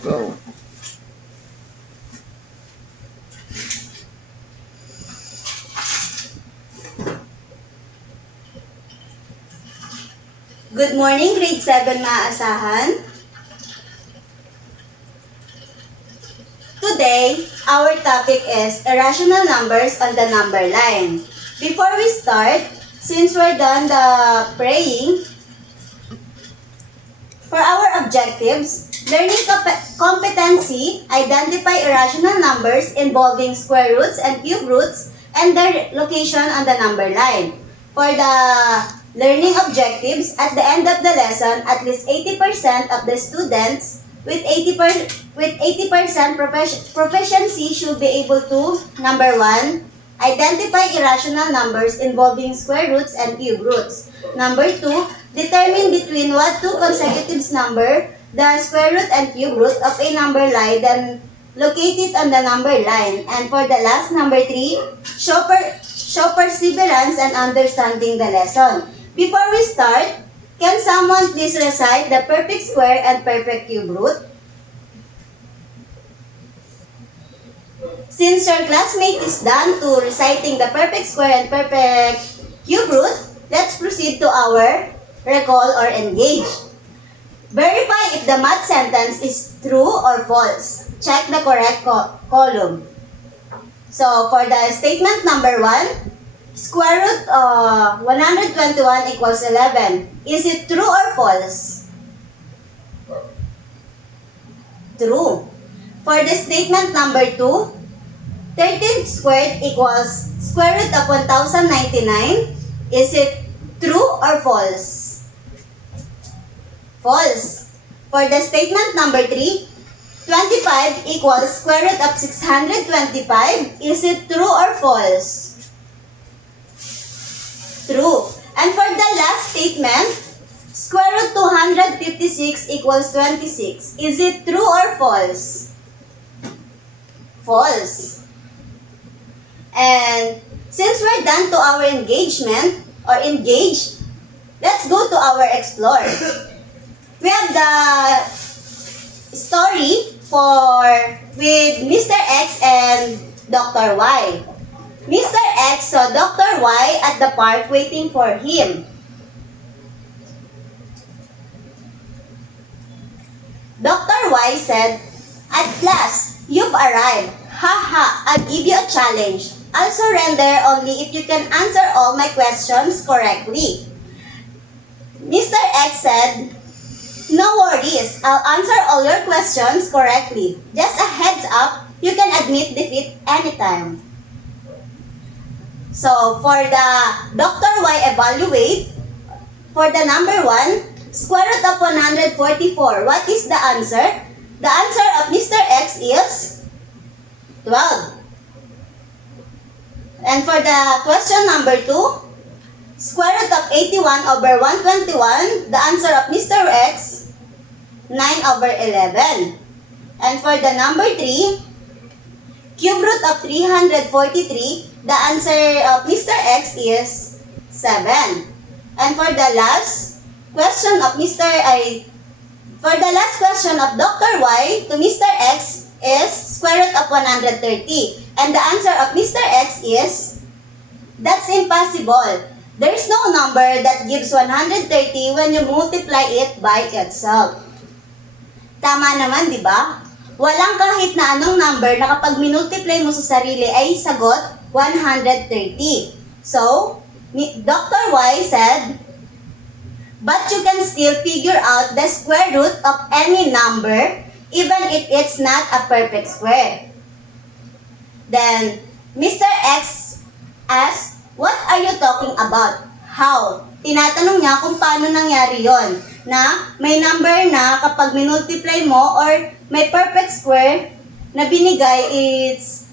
Go. Good morning, grade 7 maasahan. Today, our topic is irrational numbers on the number line. Before we start, since we're done the praying, for our objectives, learning competency, identify irrational numbers involving square roots and cube roots and their location on the number line. For the learning objectives, at the end of the lesson, at least 80% of the students with 80% proficiency should be able to, number 1, identify irrational numbers involving square roots and cube roots. Number 2, determine between what two consecutive number, the square root and cube root of a number line, then locate it on the number line. And for the last, number 3, show perseverance and understanding the lesson. Before we start, can someone please recite the perfect square and perfect cube root? Since your classmate is done to reciting the perfect square and perfect cube root, let's proceed to our recall or engage. Verify if the math sentence is true or false. Check the correct column. So, for the statement number 1, square root 121 equals 11. Is it true or false? True. For the statement number 2, 13 squared equals square root of 1099. Is it true or false? False. For the statement number 3, 25 equals square root of 625. Is it true or false? True. And for the last statement, square root 256 equals 26. Is it true or false? False. And since we're done to our engagement or engage, let's go to our explore. We have the story with Mr. X and Dr. Y. Mr. X saw Dr. Y at the park waiting for him. Dr. Y said, "At last, you've arrived. Haha, I'll give you a challenge. I'll surrender only if you can answer all my questions correctly." Mr. X said, "No worries, I'll answer all your questions correctly. Just a heads up, you can admit defeat anytime." So, for the Dr. Y evaluate, for the number 1, square root of 144, what is the answer? The answer of Mr. X is 12. And for the question number 2, square root of 81 over 121, the answer of Mr. X, 9 over 11. And for the number 3, cube root of 343, the answer of Mr. X is 7. And for the last question of Dr. Y to Mr. X is square root of 130. And the answer of Mr. X is, that's impossible. There's no number that gives 130 when you multiply it by itself. Tama naman, di ba? Walang kahit na anong number na kapag minultiply mo sa sarili ay sagot 130. So, Dr. Y said, but you can still figure out the square root of any number even if it's not a perfect square. Then, Mr. X asked, what are you talking about? How? Tinatanong niya kung paano nangyari yon, na may number na kapag minultiply mo or may perfect square na binigay, it's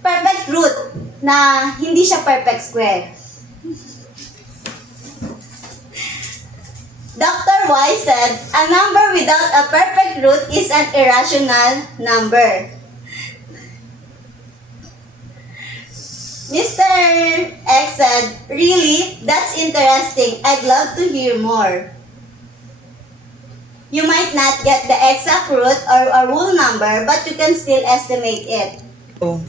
perfect root na hindi siya perfect square. Dr. Y said, a number without a perfect root is an irrational number. Mr. X said, really? That's interesting. I'd love to hear more. You might not get the exact root or a whole number, but you can still estimate it. Oh.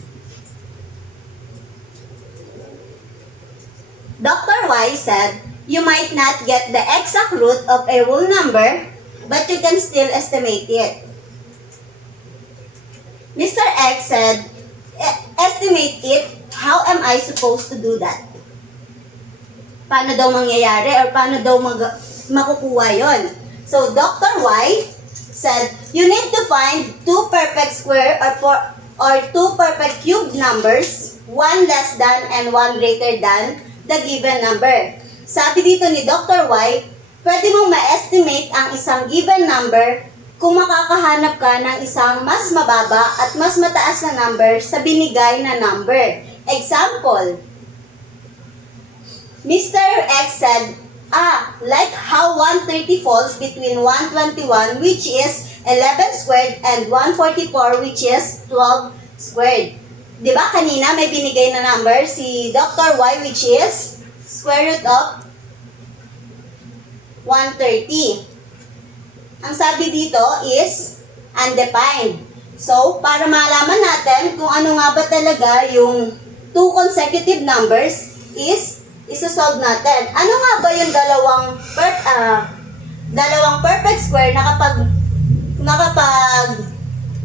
Dr. Y said, you might not get the exact root of a whole number, but you can still estimate it. Mr. X said, estimate it, how am I supposed to do that? Paano daw mangyayari or paano daw makukuha yon? So, Dr. Y said, you need to find two perfect square or two perfect cube numbers, one less than and one greater than the given number. Sabi dito ni Dr. Y, pwede mong ma-estimate ang isang given number kung makakahanap ka ng isang mas mababa at mas mataas na number sa binigay na number. Example, Mr. X said, like how 130 falls between 121, which is 11 squared, and 144, which is 12 squared. Diba kanina may binigay na number si Dr. Y, which is square root of 130. Ang sabi dito is undefined. So, para malaman natin kung ano nga ba talaga yung two consecutive numbers is isosolve natin. Ano nga ba yung dalawang perfect square na kapag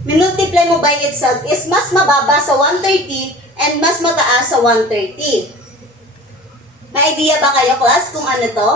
minultiply mo by itself is mas mababa sa 130 and mas mataas sa 130. May idea ba kayo, class, kung ano to?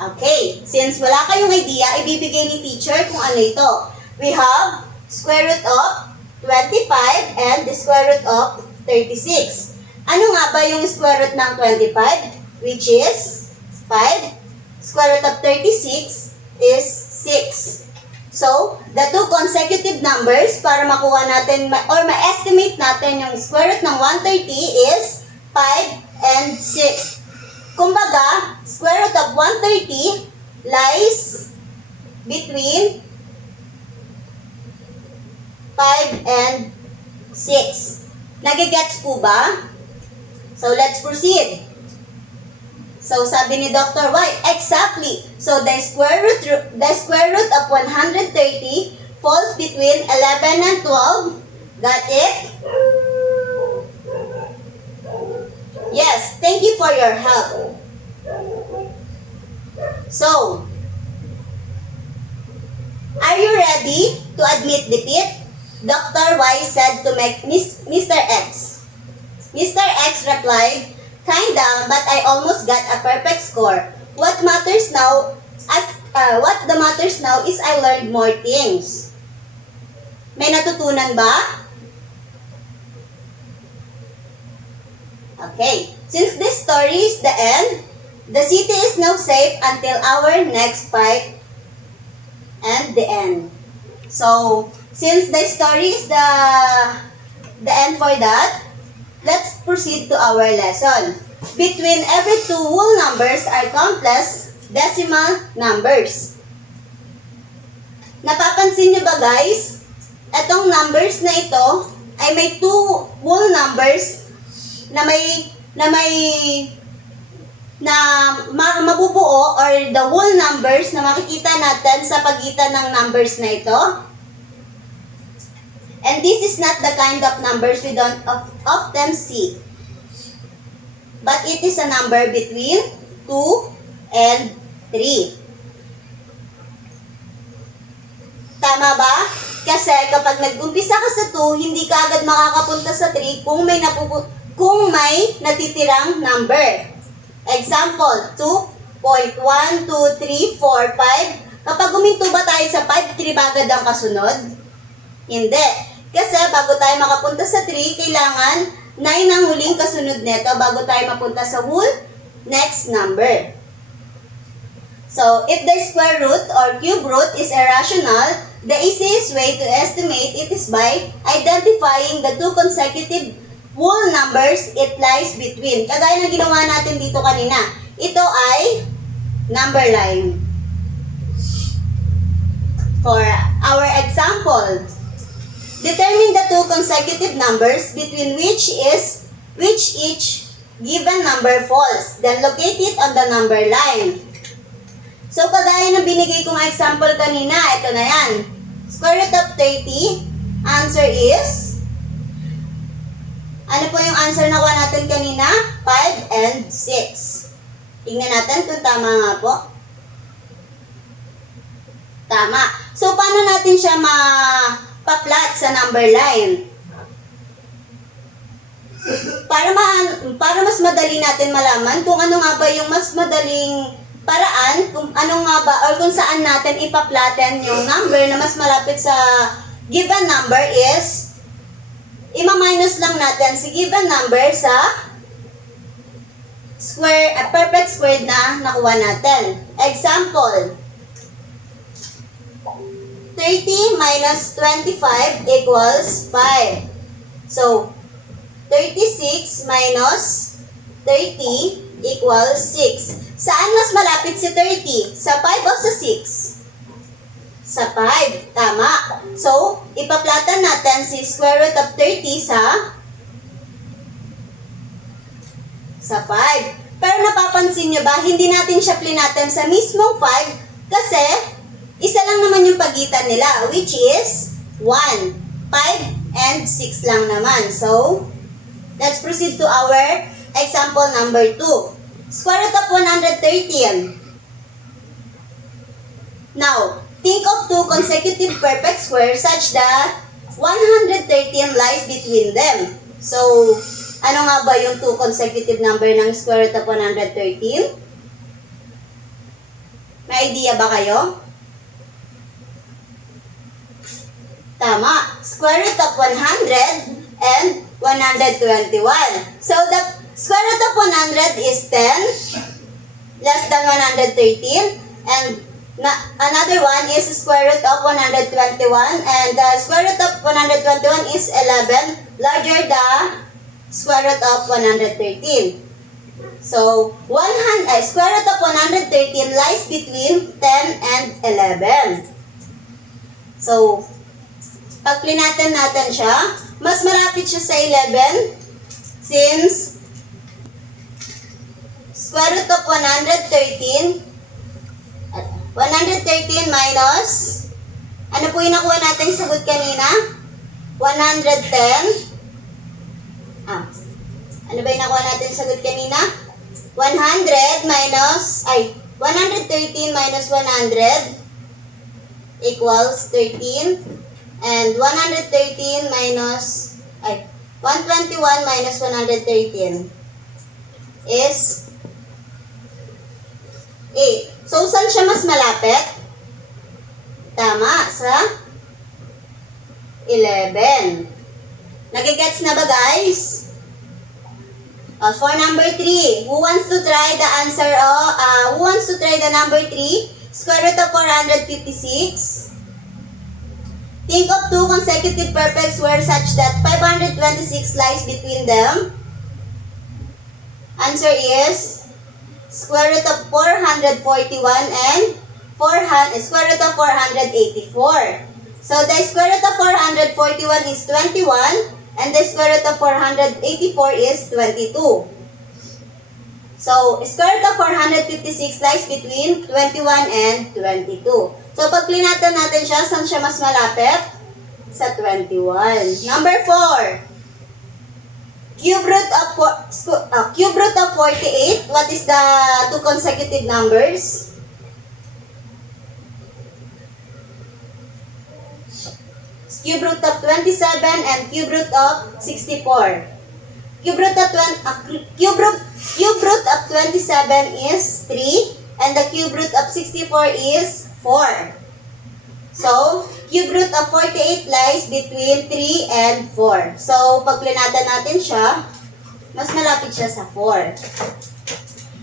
Okay, since wala kayong idea, ibibigay ni teacher kung ano ito. We have square root of 25 and the square root of 36. Ano nga ba yung square root ng 25? Which is 5. Square root of 36 is 6. So, the two consecutive numbers para makuha natin or ma-estimate natin yung square root ng 130 is 5 and 6. Kumbaga, square root of 130 lies between 5 and 6. Nagigets po ba? So, let's proceed. So, sabi ni Dr. Y, exactly. So, the square root of 130 falls between 11 and 12. Got it? Yes, thank you for your help. So, are you ready to admit defeat? Dr. Y said to Mr. X. Mr. X replied, kinda, but I almost got a perfect score. What the matters now is I learned more things. May natutunan ba? Okay. Since this story is the end, the city is now safe until our next fight and the end. So, since the story is the end for that, let's proceed to our lesson. Between every two whole numbers are countless decimal numbers. Napapansin niyo ba guys? Etong numbers na ito ay may two whole numbers na mabubuo or the whole numbers na makikita natin sa pagitan ng numbers na ito. And this is not the kind of numbers we don't often see. But it is a number between 2 and 3. Tama ba? Kasi kapag nag-umpisa ka sa 2, hindi ka agad makakapunta sa 3 kung may natitirang number. Example, 2.1, 2, 3, 4, 5. Kapag huminto ba tayo sa 5, 3 ba agad ang kasunod? Hindi. Kasi bago tayo makapunta sa 3, kailangan 9 ang huling kasunod nito bago tayo mapunta sa whole next number. So, if the square root or cube root is irrational, the easiest way to estimate it is by identifying the two consecutive whole numbers it lies between. Kagaya ng ginawa natin dito kanina. Ito ay number line. For our example, determine the two consecutive numbers between which each given number falls. Then locate it on the number line. So, kagaya yung binigay kong example kanina. Ito na yan. Square root of 30. Answer is, ano po yung answer na kuha natin kanina? 5 and 6. Tingnan natin kung tama nga po. Tama. So, paano natin siya pa-plot sa number line? Para mas madali natin malaman kung ano nga ba yung mas madaling paraan, kung ano nga ba, or kung saan natin ipa-plotten yung number na mas malapit sa given number is, ima-minus lang natin si given number sa perfect squared na nakuha natin. Example, 30 minus 25 equals 5. So, 36 minus 30 equals 6. Saan mas malapit si 30? Sa 5 o sa 6? Sa 5. Tama. So, ipaplatan natin si square root of 30 sa 5. Pero napapansin nyo ba, hindi natin siya plinaten sa mismong 5 kasi isa lang naman yung pagitan nila, which is 1. 5 and 6 lang naman. So, let's proceed to our example number 2. Square root of 113. Now, think of two consecutive perfect squares such that 113 lies between them. So, ano nga ba yung two consecutive number ng square root of 113? May idea ba kayo? Tama. Square root of 100 and 121. So, the square root of 100 is 10 less than 113. And another one is square root of 121. And the square root of 121 is 11 larger than square root of 113. So, square root of 113 lies between 10 and 11. So, pag plinaten natin siya, mas malapit siya sa 11 since square root of 113 minus, ano po yung nakuha natin sagot kanina? 110. Ano ba yung nakuha natin sagot kanina? 113 minus 100 equals 13. And 113 minus, 121 minus 113 is 8. So, saan siya mas malapit? Tama, sa 11. Nagigets na ba, guys? For number 3, who wants to try the answer, who wants to try the number 3? Square root of 456. Think of two consecutive perfect squares such that 526 lies between them. Answer is square root of 441 and square root of 484. So the square root of 441 is 21 and the square root of 484 is 22. So square root of 456 lies between 21 and 22. So, pag plinatan natin siya, saan siya mas malapit? Sa 21. Number 4. Cube root of 48. What is the two consecutive numbers? Cube root of 27 and cube root of 64. Cube root of 27 is 3 and the cube root of 64 is 4. So, cube root of 48 lies between 3 and 4. So, pag plinatan natin siya, mas malapit siya sa 4.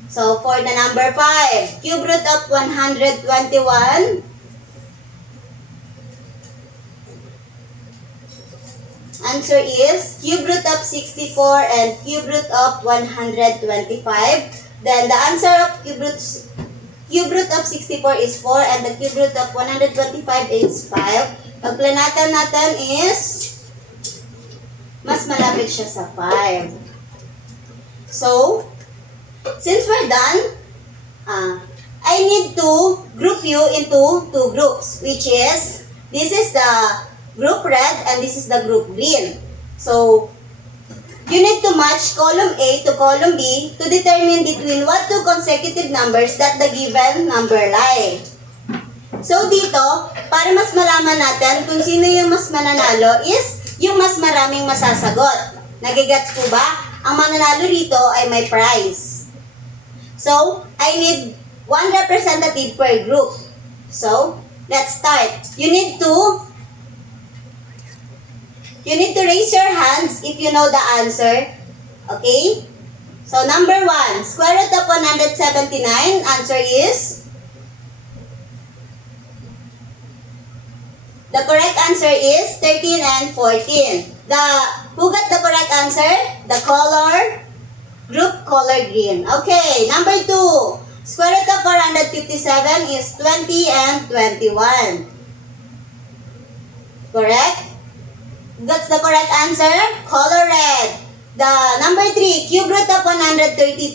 So, for the number 5, cube root of 121. Answer is cube root of 64 and cube root of 125. Then, the answer of cube root of 64 is 4 and the cube root of 125 is 5. Pag planatan natin is mas malapit siya sa 5. So, since we're done, I need to group you into two groups, which is, this is the group red and this is the group green. So, you need to match column A to column B to determine between what two consecutive numbers that the given number lie. So, dito, para mas malaman natin kung sino yung mas mananalo is yung mas maraming masasagot. Nagigets po ba? Ang mananalo rito ay may prize. So, I need one representative per group. So, let's start. You need to raise your hands if you know the answer. Okay? So, number 1, square root of 179. Answer is? The correct answer is 13 and 14. Who got the correct answer? The group color green. Okay, number 2. Square root of 457 is 20 and 21. Correct? That's the correct answer. Color red. The number 3, cube root of 132.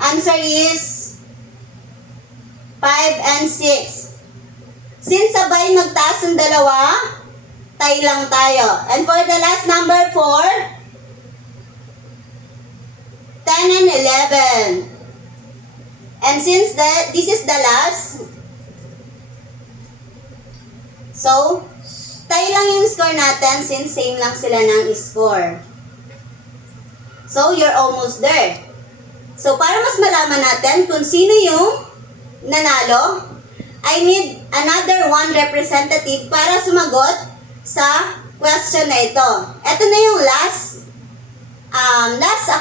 Answer is 5 and 6. Since sabay magtaas ang dalawa, tie lang tayo. And for the last number 4, 10 and 11. And since this is the last, so, tie lang yung score natin since same lang sila ng score. So, you're almost there. So, para mas malaman natin kung sino yung nanalo, I need another one representative para sumagot sa question na ito. Ito na yung last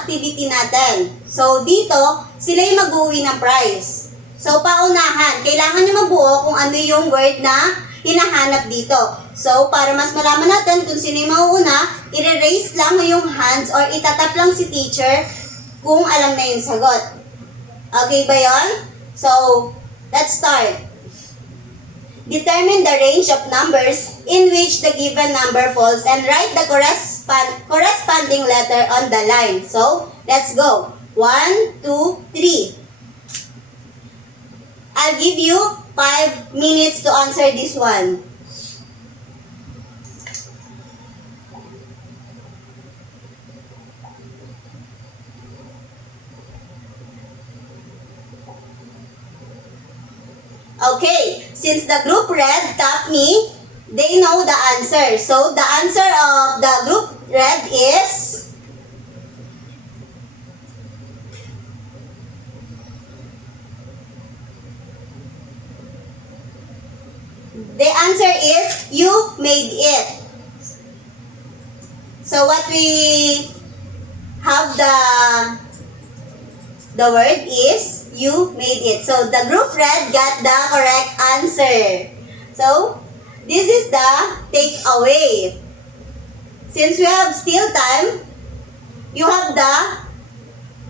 activity natin. So, dito, sila yung mag-uwi ng prize. So, paunahan, kailangan nyo mabuo kung ano yung word na hinahanap dito. So, para mas malaman natin kung sino yung mauuna, i-raise lang yung hands or itatap lang si teacher kung alam na yung sagot. Okay ba yon? So, let's start. Determine the range of numbers in which the given number falls and write the corresponding letter on the line. So, let's go. 1, 2, 3. I'll give you 5 minutes to answer this one. Okay, since the group red tapped me, they know the answer. So, the answer of the group red is the answer is you made it. So, what we have the word is you made it. So, the group red got the correct answer. So, this is the takeaway. Since we have still time, you have the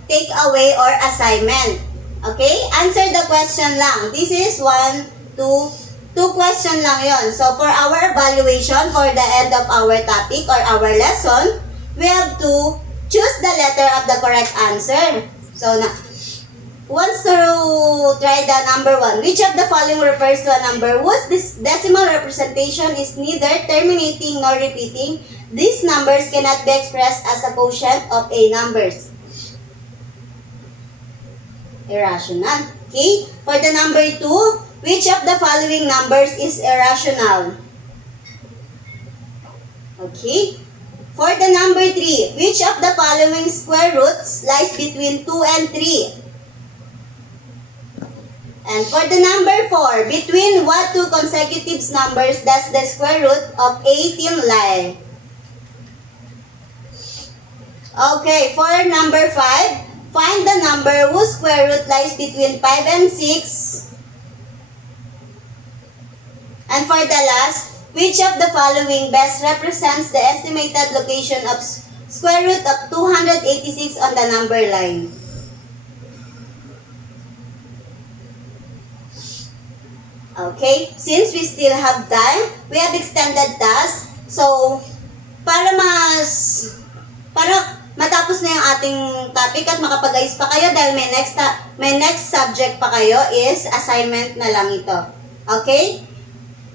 takeaway or assignment. Okay? Answer the question lang. This is 1, 2 question lang yon. So, for our evaluation, for the end of our topic or our lesson, we have to choose the letter of the correct answer. So, who wants to try the number 1? Which of the following refers to a number whose decimal representation is neither terminating nor repeating? These numbers cannot be expressed as a quotient of A numbers. Irrational. Okay? For the number 2, which of the following numbers is irrational? Okay? For the number 3, which of the following square roots lies between 2 and 3? And for the number 4, between what two consecutive numbers does the square root of 18 lie? Okay, for number 5, find the number whose square root lies between 5 and 6. And for the last, which of the following best represents the estimated location of square root of 286 on the number line? Okay, since we still have time, we have extended task. So, para matapos na yung ating topic at makapag-ayos pa kayo dahil may next subject pa kayo is assignment na lang ito. Okay?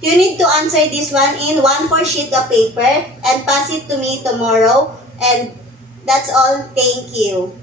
You need to answer this one in 1/4 sheet of paper and pass it to me tomorrow. And that's all. Thank you.